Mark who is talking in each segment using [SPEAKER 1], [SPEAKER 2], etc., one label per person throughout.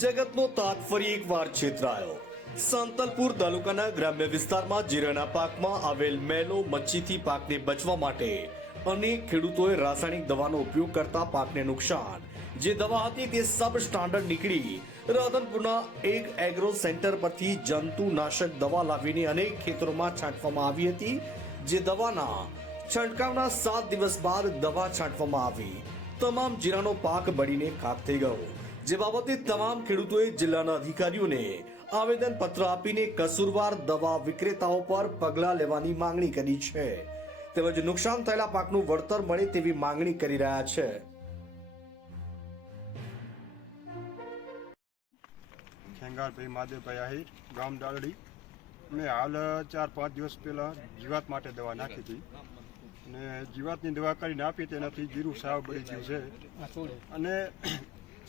[SPEAKER 1] જગતનો તાત ફરી એકવાર છેતરાયો. સાંતલપુર તાલુકાના ગ્રામ્ય વિસ્તારમાં જીરાના પાકમાં આવેલ મેલો મચ્છીથી પાકને બચવા માટે અનેક ખેડૂતોએ રાસાયણિક દવાનો ઉપયોગ કરતા પાકને નુકસાન. જે દવા હતી તે સબ સ્ટાન્ડર્ડ નીકળી. રાધનપુરના એક એગ્રો સેન્ટર પરથી જંતુનાશક દવા લાવીને અનેક ખેતરોમાં છાંટવામાં આવી હતી, જે દવાના છંટકાવના સાત દિવસ બાદ દવા છાંટવામાં આવી. તમામ જીરાનો પાક બળીને ખાક થઈ ગયો. જે બાબતે તમામ ખેડૂતોએ જિલ્લાના અધિકારીઓને આવેદન પત્ર આપીને કસૂરવાર દવા વિક્રેતાઓ પર પગલાં લેવાની માંગણી કરી છે. તેમજ નુકસાન થયેલા પાકનું વળતર મળે તેવી માંગણી કરી રહ્યા છે.
[SPEAKER 2] ખેંગારભાઈ માદેવભાઈ આહિર, ગામ ડાલડી મેં હાલ ચાર પાંચ દિવસ પહેલાં જીવાત માટે દવા નાખી હતી. અને જીવાતની દવા કરીને આપી તેનાથી જીરું સાવ બળી ગયું છે. અને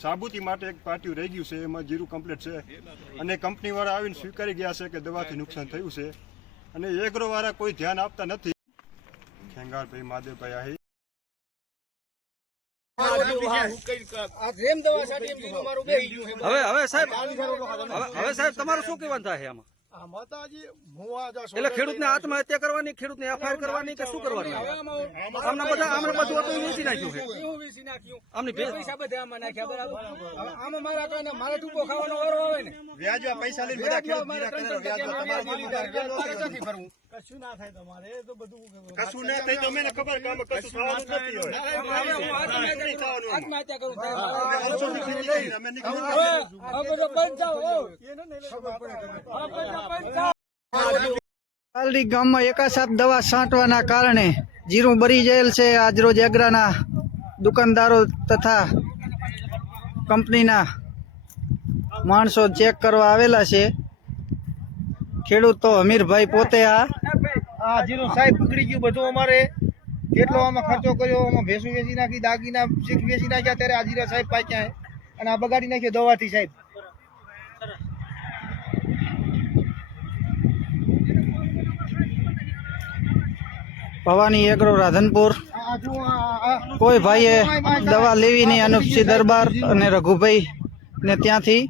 [SPEAKER 2] સાબુતી માટે એક પાટિયું રહી ગયું છે, એમાં જીરું કમ્પ્લીટ છે. અને કંપનીવાળા આવીને સ્વીકારી ગયા છે કે દવાથી નુકસાન થયું છે. અને એગ્રોવાળા કોઈ ધ્યાન આપતા નથી. ખેંગારભાઈ માદેવભાઈ આહી
[SPEAKER 3] હવે હવે સાહેબ હવે સાહેબ, તમારું શું કહેવાનું થાય આમાં? એટલે ખેડૂતને આત્મહત્યા કરવાની ખેડૂતને એફઆઈઆર કરવાની કે શું કરવાની? અમને બધા આમને બધું હતું વેચી નાખ્યું છે. આમની ને.
[SPEAKER 2] વ્યાજ પૈસા લઈને બધા ખેડૂત તમારે
[SPEAKER 4] કશું ના થાય તમારે એ તો બધું
[SPEAKER 2] કશું ના થાય તો મને ખબર કે આમાં કશું થવાનું નથી
[SPEAKER 5] પાલડી ગામમાં એકાસાપ દવા છાંટવાના કારણે જીરું બરી ગયેલ છે. આજરોજ એગ્રાના દુકાનદારો તથા કંપનીના માણસો ચેક કરવા આવેલા છે. ખેડૂતો તો હમીરભાઈ પોતે આ
[SPEAKER 4] આ જીરું સાહેબ પકડી ગયું બધું અમારે. કેટલો આમાં ખર્ચો કર્યો આમાં ભેંસું વેચી નાખી દાગીના શીખ વેચી નાખ્યા ત્યારે આ જીરા સાહેબ પાક્યા અને આ બગાડી નાખ્યો દવાથી સાહેબ.
[SPEAKER 5] ભવાની એગ્રો રાધનપુર. કોઈ ભાઈએ દવા લેવી નહીં અનુપસિંહ દરબાર અને રઘુભાઈ ને ત્યાંથી.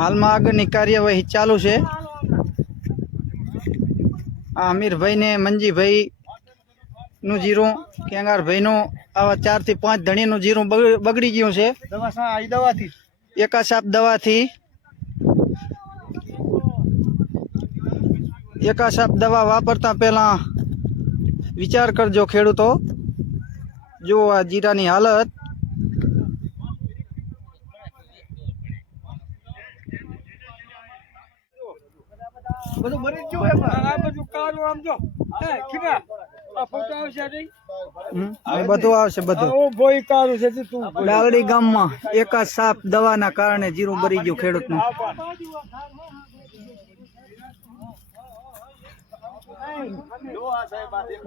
[SPEAKER 5] હાલમાં આગળની કાર્યવાહી ચાલુ છે. આ અમીરભાઈ ને મંજીભાઈ નું જીરું કેંગારભાઈનું આવા ચારથી પાંચ ધણીનું જીરું બગ- બગડી ગયું છે.
[SPEAKER 4] દવા સા આ દવાથી?
[SPEAKER 5] એકાસાપ દવાથી. દવા વાપરતા પહેલા વિચાર કરજો ખેડૂતો. જો આ જીરાની હાલત
[SPEAKER 4] બધું મરી જ ગયું એમાં.
[SPEAKER 3] આ બધું કાળું આમ જો. હે આ ફોટો આવશે નહીં?
[SPEAKER 5] બધું આવશે બધું.
[SPEAKER 3] ભોય કાળું છે તું
[SPEAKER 5] ડાલડી ગામમાં એકાસાપ દવાના કારણે જીરું બરી ગયું ખેડૂતનું.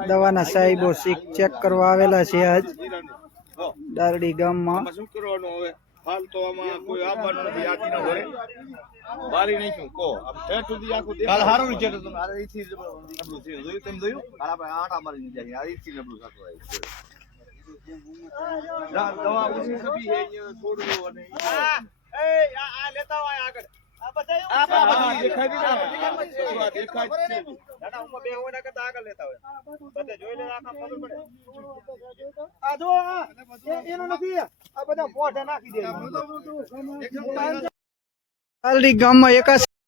[SPEAKER 5] દવાના સાહેબો ચેક કરવા આવેલા છે આજ. ડાલડી ગામમાં.
[SPEAKER 6] શું કરવાનું હવે? હાલ તો આમાં કોઈ આવવાનું નથી આથી ના ભરે બારી નાખ્યું કો આમ ઠેઠ સુધી આખું કાલ હારું નીચે તમે. આ રીતથી નબળું થયું. જોયું તેમ જોયું? કાલ આપણે આટા મારી નીચે આ રીતથી નબળું થતું આવી દવા દવા ઓછી સભી હે થોડું અને આ લેતા હોય આગળ. આ દેખાય જ છે.
[SPEAKER 4] આ જો આ એ- એનો નથી. આ બધા પોઠે નાખી દે.
[SPEAKER 5] ડાલડી ગામમાં એકાસાપ